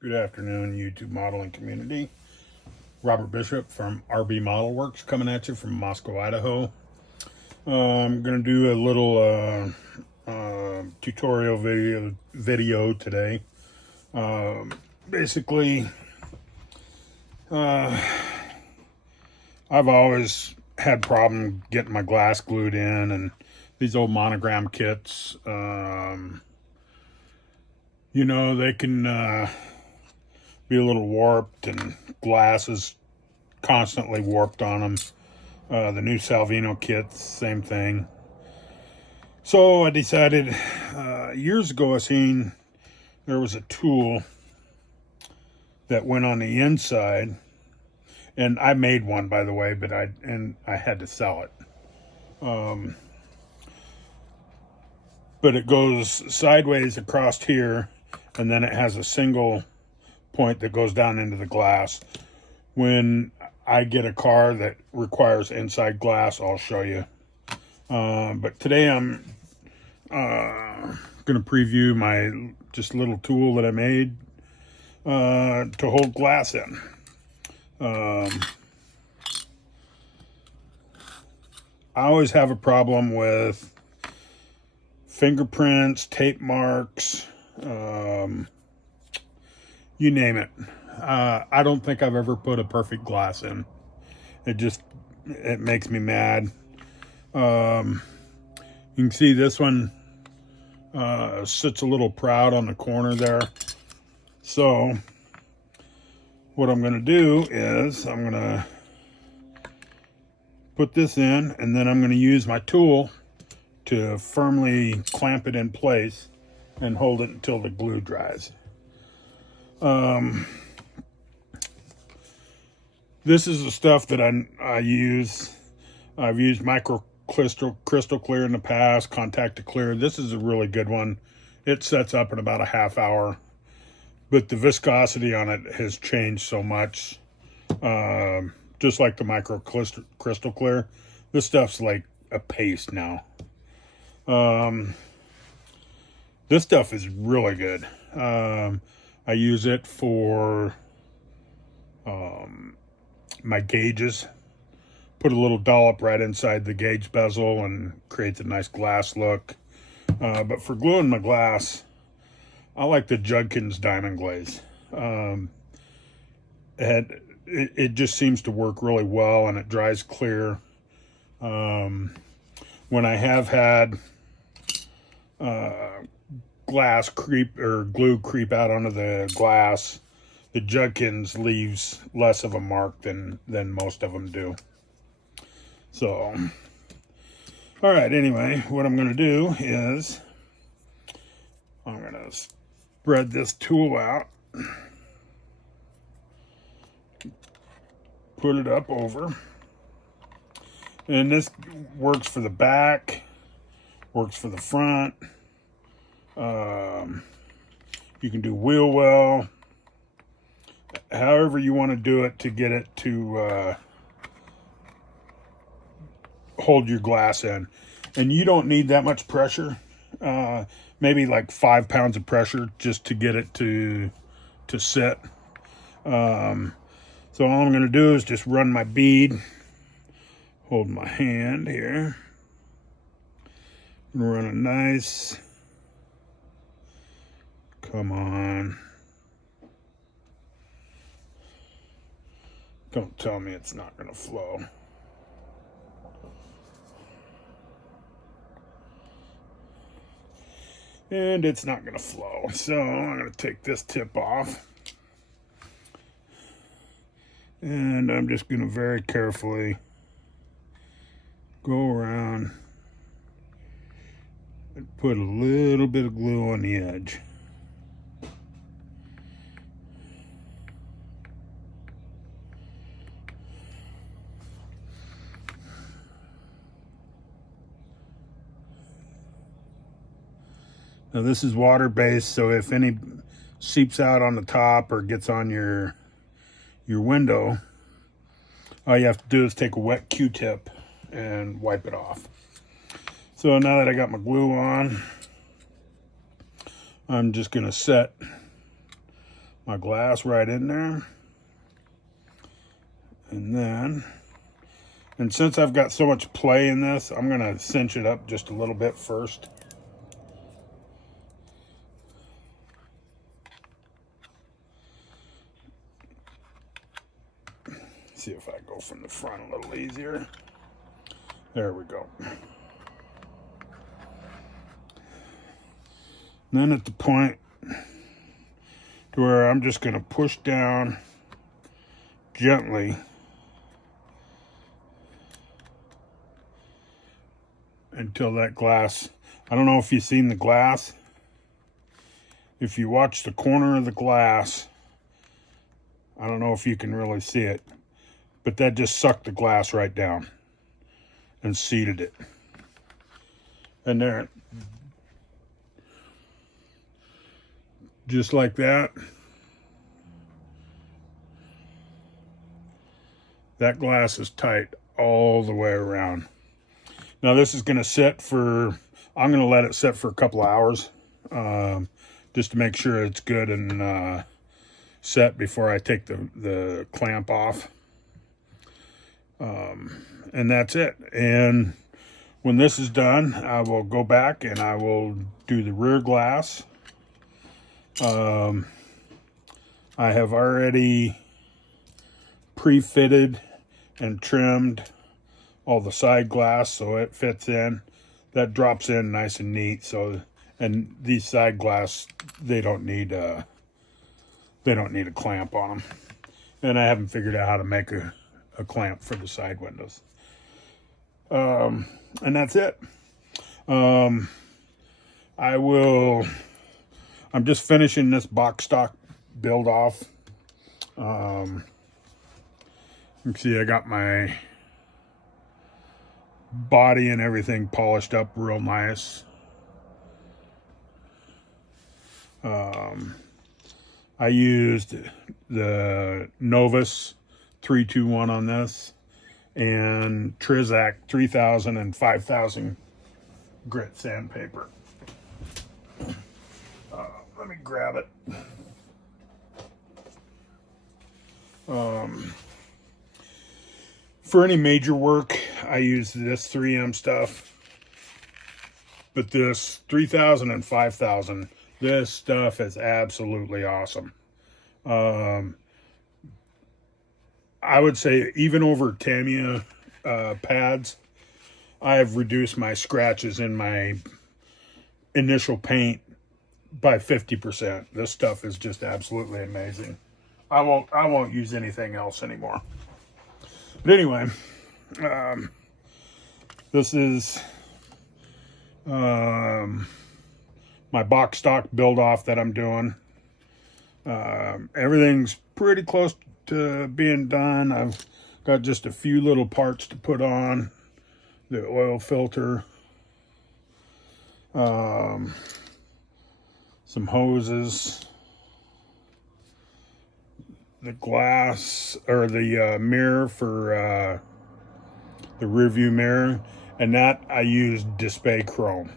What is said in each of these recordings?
Good afternoon, YouTube modeling community. Robert Bishop from RB Model Works coming at you from Moscow, Idaho. I'm going to do a little tutorial video today. Basically, I've always had problem getting my glass glued in, and these old monogram kits, you know, they can be a little warped, and glass is constantly warped on them. The new Salvino kits, same thing. So I decided years ago I seen there was a tool that went on the inside, and I made one, by the way, but I had to sell it. But it goes sideways across here, and then it has a single point that goes down into the glass. When I get a car that requires inside glass, I'll show you. But today I'm going to preview my just little tool that I made to hold glass in. I always have a problem with fingerprints, tape marks, you name it. I don't think I've ever put a perfect glass in. It makes me mad. You can see this one sits a little proud on the corner there. So what I'm going to do is I'm going to put this in, and then I'm going to use my tool to firmly clamp it in place and hold it until the glue dries. This is the stuff that I use. I've used micro crystal clear in the past, contact clear. This is a really good one. It sets up in about a half hour, but the viscosity on it has changed so much. Just like the micro crystal clear, this stuff's like a paste now. This stuff is really good. I use it for my gauges. Put a little dollop right inside the gauge bezel and creates a nice glass look. But for gluing my glass, I like the Judkins Diamond Glaze. It just seems to work really well, and it dries clear. When I have had glass creep or glue creep out onto the glass, the Judkins leaves less of a mark than most of them do. So, all right, anyway, what I'm going to do is I'm going to spread this tool out, put it up over, and this works for the back, works for the front. You can do wheel well, however you want to do it to get it to hold your glass in. And you don't need that much pressure, maybe like 5 pounds of pressure just to get it to sit. So all I'm going to do is just run my bead, hold my hand here, and run a nice, come on, don't tell me it's not going to flow. And it's not going to flow. So I'm going to take this tip off. And I'm just going to very carefully go around and put a little bit of glue on the edge. Now this is water-based, so if any seeps out on the top or gets on your window, all you have to do is take a wet Q-tip and wipe it off. So now that I got my glue on, I'm just going to set my glass right in there. And since I've got so much play in this, I'm going to cinch it up just a little bit first. See if I go from the front a little easier. There we go. And then at the point to where I'm just going to push down gently until that glass, I don't know if you've seen the glass. If you watch the corner of the glass, I don't know if you can really see it, but that just sucked the glass right down and seated it. And there, just like that, that glass is tight all the way around. Now this is going to sit for, I'm going to let it sit for a couple of hours, just to make sure it's good and set before I take the clamp off. And that's it. And when this is done, I will go back and I will do the rear glass. I have already pre-fitted and trimmed all the side glass so it fits in. That drops in nice and neat. So, and these side glass, they don't need a clamp on them. And I haven't figured out how to make a clamp for the side windows. And that's it. I'm just finishing this box stock build off. You can see I got my body and everything polished up real nice. I used the Novus 321 on this and Trizac 3000 and 5000 grit sandpaper. Let me grab it. For any major work, I use this 3M stuff. But this 3000 and 5000, this stuff is absolutely awesome. I would say even over Tamiya pads, I have reduced my scratches in my initial paint by 50%. This stuff is just absolutely amazing. I won't use anything else anymore. But anyway, this is my box stock build off that I'm doing. Everything's pretty close to being done. I've got just a few little parts to put on. The oil filter, some hoses, the glass or the mirror for the rear view mirror, and that I used Display Chrome.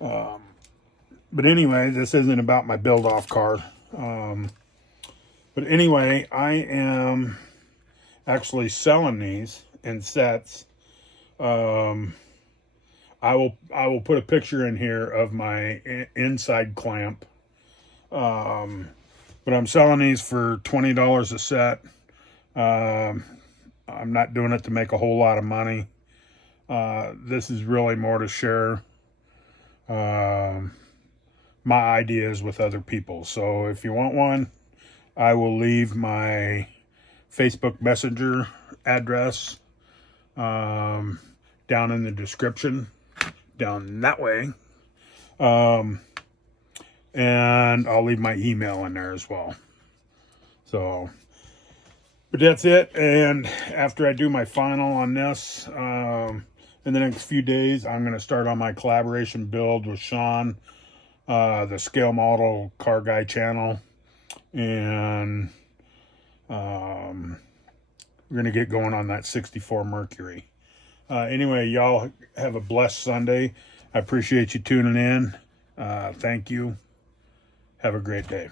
But anyway, this isn't about my build off car. But anyway, I am actually selling these in sets. I will put a picture in here of my inside clamp. But I'm selling these for $20 a set. I'm not doing it to make a whole lot of money. This is really more to share my ideas with other people. So if you want one, I will leave my Facebook Messenger address down in the description, down that way. And I'll leave my email in there as well. So, but that's it. And after I do my final on this, in the next few days, I'm going to start on my collaboration build with Sean the Scale Model Car Guy channel, and we're gonna get going on that 64 Mercury. Anyway, y'all have a blessed Sunday. I appreciate you tuning in. Thank you. Have a great day.